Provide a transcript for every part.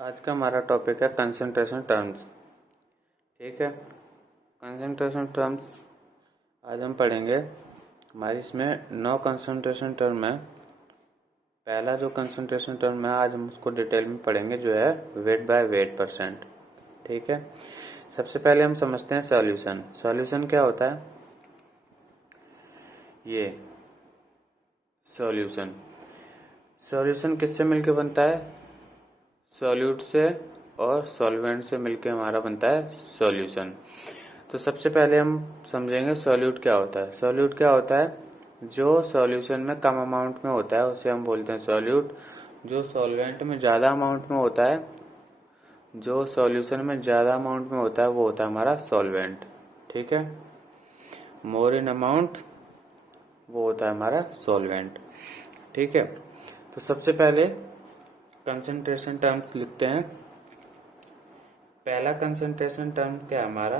आज का हमारा टॉपिक है कंसंट्रेशन टर्म्स। ठीक है, कंसंट्रेशन टर्म्स आज हम पढ़ेंगे। हमारी इसमें 9 कंसंट्रेशन टर्म है। पहला जो कंसंट्रेशन टर्म है आज हम उसको डिटेल में पढ़ेंगे, जो है वेट बाय वेट परसेंट। ठीक है, सबसे पहले हम समझते हैं सॉल्यूशन। सॉल्यूशन क्या होता है? ये सॉल्यूशन सॉल्यूशन किससे मिलके बनता है? सॉल्यूट से और सॉल्वेंट से मिलके हमारा बनता है सॉल्यूशन। तो सबसे पहले हम समझेंगे सॉल्यूट क्या होता है। सॉल्यूट क्या होता है? जो सॉल्यूशन में कम अमाउंट में होता है उसे हम बोलते हैं सॉल्यूट। जो सॉल्वेंट में ज़्यादा अमाउंट में होता है, जो सॉल्यूशन में ज़्यादा अमाउंट में होता है, वो होता है हमारा सॉल्वेंट। ठीक है, मोर इन अमाउंट वो होता है हमारा सॉल्वेंट। ठीक है, तो सबसे पहले कंसंट्रेशन टर्म्स लिखते हैं। पहला कंसंट्रेशन टर्म क्या है हमारा?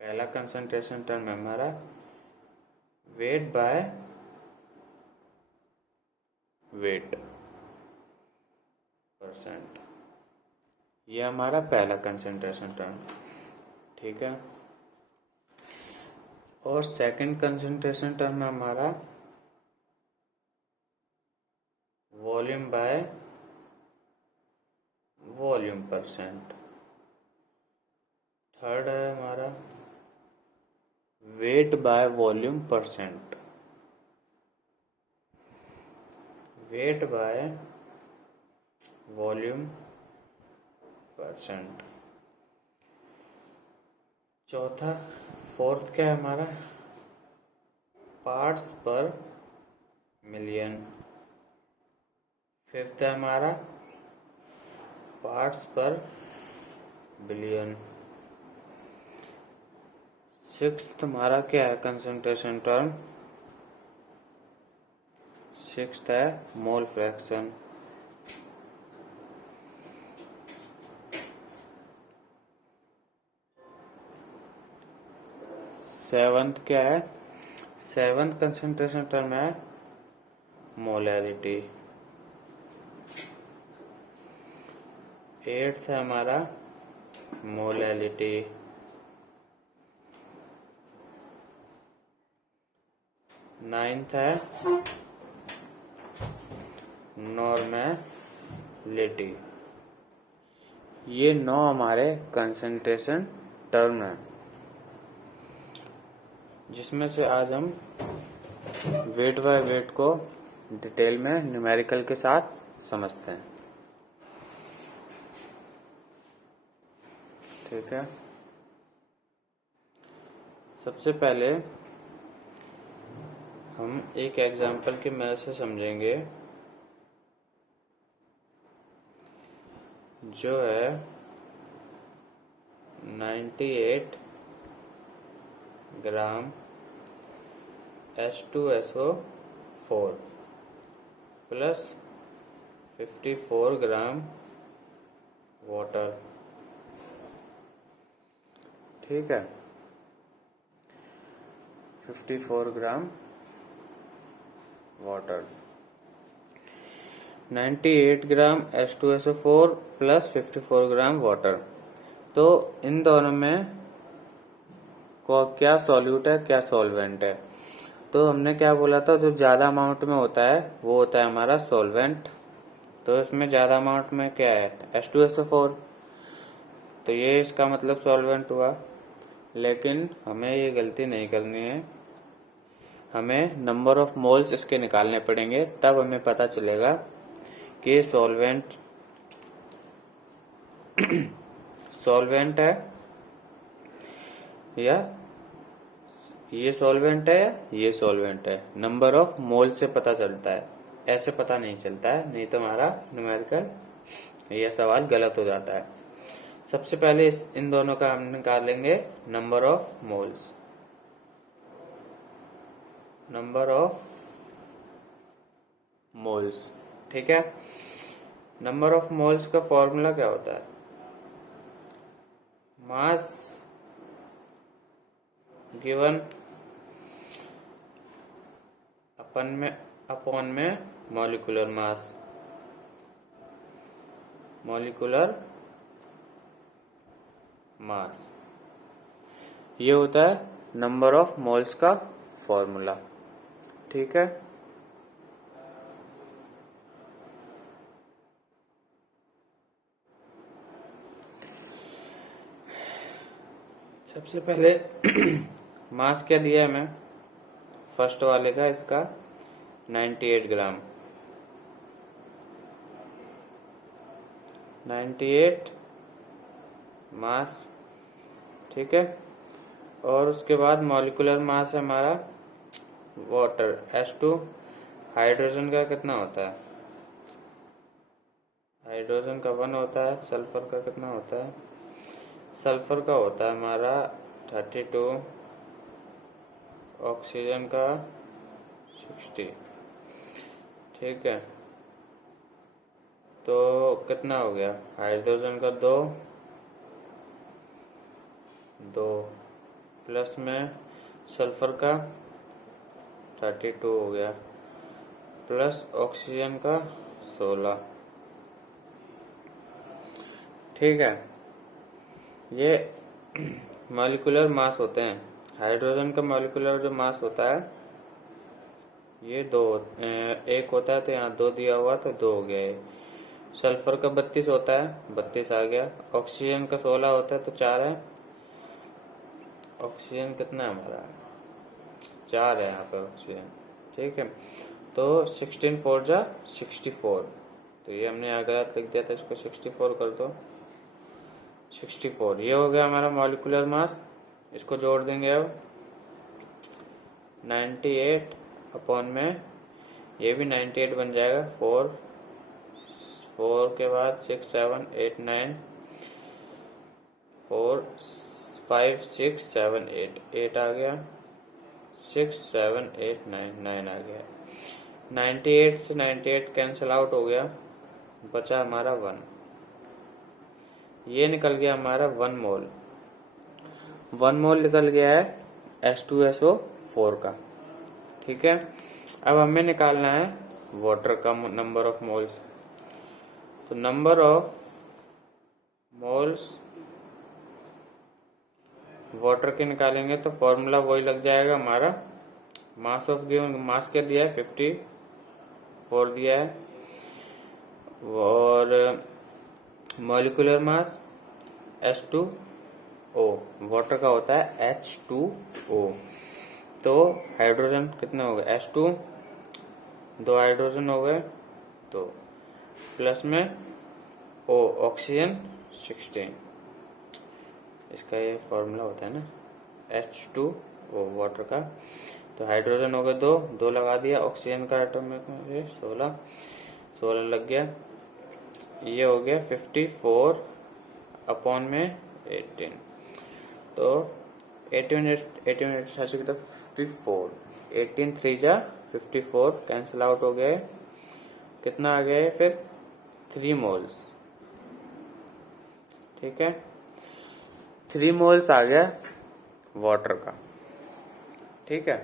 पहला कंसंट्रेशन टर्म है हमारा वेट बाय वेट परसेंट। ये हमारा पहला कंसंट्रेशन टर्म। ठीक है, और सेकंड कंसंट्रेशन टर्म है हमारा volume by volume percent. Third है हमारा weight by volume percent. Weight by volume percent. चौथा फोर्थ क्या है हमारा? पार्ट्स पर मिलियन। फिफ्थ है हमारा पार्ट्स पर बिलियन। सिक्स्थ हमारा क्या है कंसंट्रेशन टर्म? सिक्स्थ है मोल फ्रैक्शन। सेवंथ क्या है? सेवंथ कंसंट्रेशन टर्म है मोलैरिटी। एट्थ है हमारा मोलैलिटी। नाइन्थ है नॉर्मेलिटी। ये 9 हमारे कंसंट्रेशन टर्म हैं, जिसमें से आज हम वेट बाय वेट को डिटेल में न्यूमेरिकल के साथ समझते हैं। ठीक है, सबसे पहले हम एक एग्जाम्पल की मदद से समझेंगे, जो है 98 ग्राम H2SO4 प्लस 54 ग्राम वाटर। ठीक है, 54 ग्राम वाटर। 98 ग्राम H2SO4 प्लस 54 ग्राम वाटर। तो इन दोनों में क्या सॉल्यूट है, क्या सॉल्वेंट है? तो हमने क्या बोला था, जो ज्यादा अमाउंट में होता है वो होता है हमारा सॉल्वेंट। तो इसमें ज्यादा अमाउंट में क्या है? H2SO4। तो ये इसका मतलब सॉल्वेंट हुआ। लेकिन हमें ये गलती नहीं करनी है, हमें नंबर ऑफ मोल्स इसके निकालने पड़ेंगे, तब हमें पता चलेगा कि सॉल्वेंट सॉल्वेंट है या ये सॉल्वेंट है या ये सॉल्वेंट है। नंबर ऑफ मोल से पता चलता है, ऐसे पता नहीं चलता है, नहीं तो हमारा न्यूमेरिकल यह सवाल गलत हो जाता है। सबसे पहले इन दोनों का हम निकाल लेंगे number of moles. Number of moles. ठीक है, नंबर ऑफ मोल्स का फॉर्मूला क्या होता है? मास गिवन अपॉन में मॉलिक्यूलर मास। मॉलिक्यूलर मास, ये होता है नंबर ऑफ मोल्स का फॉर्मूला। ठीक है, सबसे पहले मास क्या दिया है हमें फर्स्ट वाले का, इसका 98 ग्राम, 98 मास। ठीक है, और उसके बाद मॉलिक्यूलर मास है हमारा वाटर H2। हाइड्रोजन का कितना होता है, हाइड्रोजन का 1 होता है। सल्फर का कितना होता है, सल्फर का होता है हमारा 32, ऑक्सीजन का 60। ठीक है, तो कितना हो गया, हाइड्रोजन का 2 प्लस में सल्फर का 32 हो गया, प्लस ऑक्सीजन का 16। ठीक है, ये मॉलिक्यूलर मास होते हैं। हाइड्रोजन का मॉलिक्यूलर जो मास होता है ये 2, एक होता है तो यहाँ 2 दिया हुआ तो 2 हो गया ये। सल्फर का 32 होता है, 32 आ गया। ऑक्सीजन का 16 होता है तो 4 है। ऑक्सीजन कितना है हमारा, 4 है यहाँ पे ऑक्सीजन। ठीक है, तो 16 4 जा 64, तो ये हमने यहाँ गलत लिख दिया था, इसको 64 कर दो। 64 ये हो गया हमारा मॉलिक्यूलर मास। इसको जोड़ देंगे अब 98 अपॉन में ये भी 98 बन जाएगा। 4 के बाद 6 7 8 9 4 5 6 7 8 आ गया। 6 7 8 9 आ गया। 98 से 98 कैंसिल आउट हो गया, बचा हमारा 1। ये निकल गया हमारा 1 मोल। 1 मोल निकल गया है H2SO4 का। ठीक है, अब हमें निकालना है वाटर का नंबर ऑफ मोल्स। तो नंबर ऑफ मोल्स वाटर के निकालेंगे तो फॉर्मूला वही लग जाएगा हमारा। मास ऑफ गिवन, मास क्या दिया है 54 दिया है, और मॉलिक्यूलर मास H2O, वाटर का होता है H2O। तो हाइड्रोजन कितने हो गए, H2 2 हाइड्रोजन हो गए, तो प्लस में O ऑक्सीजन 16। इसका ये फॉर्मूला होता है ना H2O वाटर का। तो हाइड्रोजन हो गए 2 लगा दिया, ऑक्सीजन का एटॉमिक में 16 लग गया। ये हो गया 54 अपॉन में 18, तो 18 तो 54, 18 3 जा 54 कैंसिल आउट हो गए। कितना आ गया फिर 3 मोल्स। ठीक है, 3 मोल्स आ गया वाटर का। ठीक है,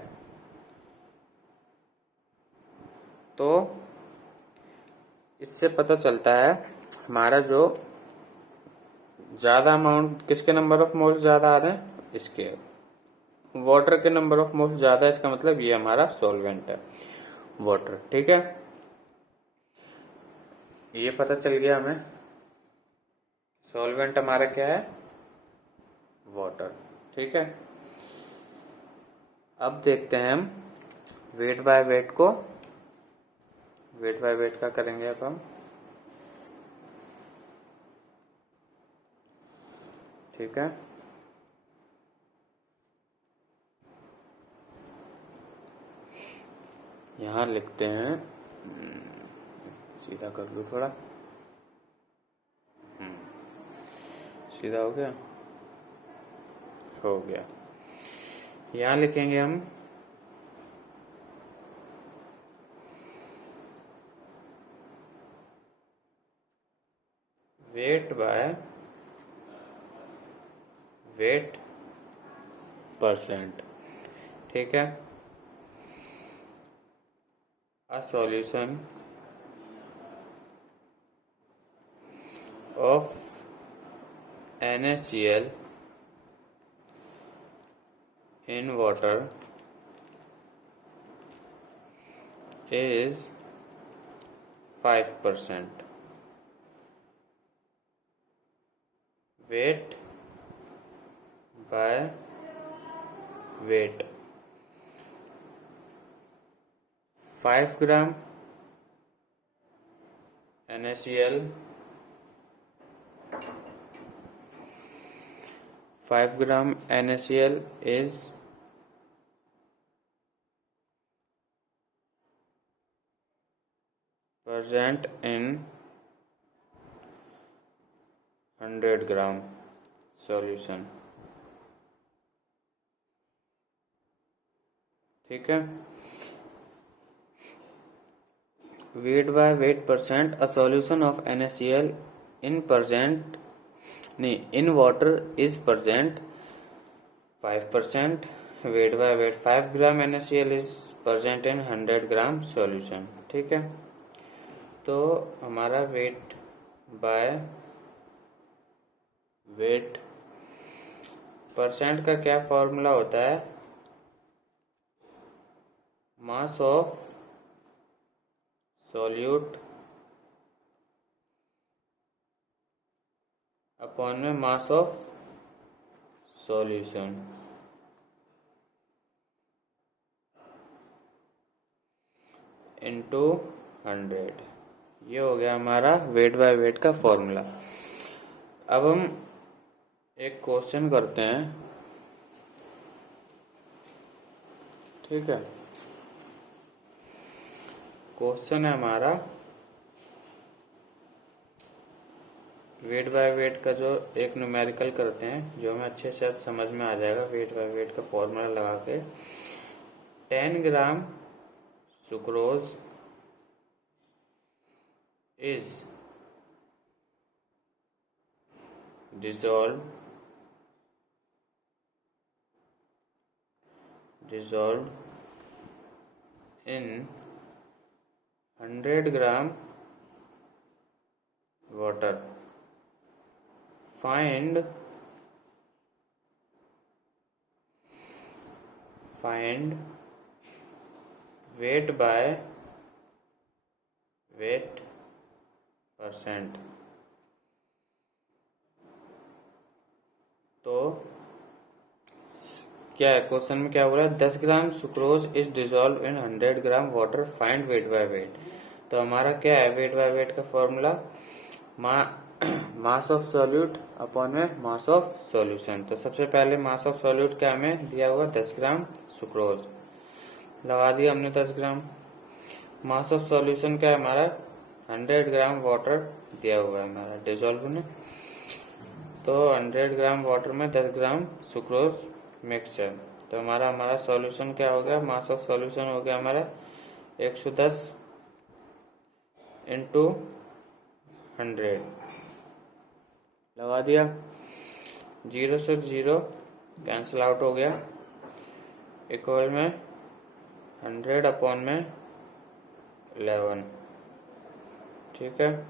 तो इससे पता चलता है हमारा जो ज्यादा अमाउंट, किसके नंबर ऑफ मोल्स ज्यादा आ रहे हैं, इसके वाटर के नंबर ऑफ मोल्स ज्यादा है, इसका मतलब ये हमारा सॉल्वेंट है वाटर। ठीक है, ये पता चल गया हमें सॉल्वेंट हमारा क्या है, वाटर। ठीक है, अब देखते हैं हम वेट बाय वेट को। वेट बाय वेट का करेंगे अब हम। ठीक है, यहां लिखते हैं, सीधा कर लूं थोड़ा, सीधा हो गया, हो गया। यहां लिखेंगे हम वेट बाय वेट परसेंट। ठीक है, a solution of NaCl in water is 5%. Weight by weight, 5 gram NaCl, 5 gram NaCl is present in 100 gram solution। ठीक है। Weight by wait percent, a solution of NaCl in water is present 5%। Wait by wait 5 gram NaCl is present in 100 gram solution. ठीक है। तो हमारा wait by wait percent का क्या formula होता है? मास ऑफ सॉल्यूट अपॉन में मास ऑफ सॉल्यूशन। इनटू 100। ये हो गया हमारा वेट बाय वेट का फॉर्मूला। अब हम एक क्वेश्चन करते हैं। ठीक है। क्वेश्चन है हमारा वेट बाय वेट का, जो एक न्यूमेरिकल करते हैं, जो हमें अच्छे से अब समझ में आ जाएगा। वेट बाय वेट का फॉर्मूला लगा के 10 gram sucrose is dissolved in 100 gram water। Find weight by weight percent. तो क्या है क्वेश्चन में, क्या बोला? 10 gram sucrose is dissolve in 100 gram water, find weight by weight. तो हमारा क्या है वेट बाय वेट का formula? Mass of solute upon में मास ऑफ सॉल्यूशन। तो सबसे पहले मास ऑफ सॉल्यूट क्या हमें दिया हुआ? 10 ग्राम सुक्रोज लगा दिया हमने 10 ग्राम। मास ऑफ सॉल्यूशन क्या है हमारा? 100 ग्राम वाटर दिया हुआ है हमारा डिजोल्व में। तो 100 ग्राम वाटर में 10 ग्राम सुक्रोज मिक्स है। तो हमारा सॉल्यूशन क्या हो गया? मास ऑफ सॉल्यूशन हो गया हमारा 110 इंटू 100 लगा दिया। 0 से 0 कैंसिल आउट हो गया, इक्वल में 100 अपॉन में 11। ठीक है।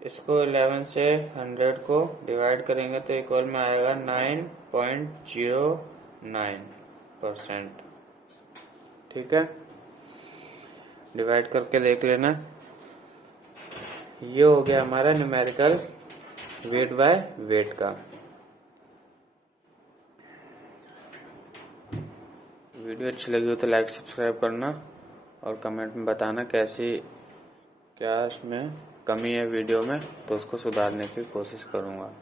इसको 11 से 100 को डिवाइड करेंगे तो इक्वल में आएगा 9.09%। ठीक है। डिवाइड करके देख लेना। ये हो गया हमारा न्यूमेरिकल वेट बाय वेट का। वीडियो अच्छी लगी हो तो लाइक सब्सक्राइब करना और कमेंट में बताना कैसी क्या इसमें कमी है वीडियो में, तो उसको सुधारने की कोशिश करूँगा।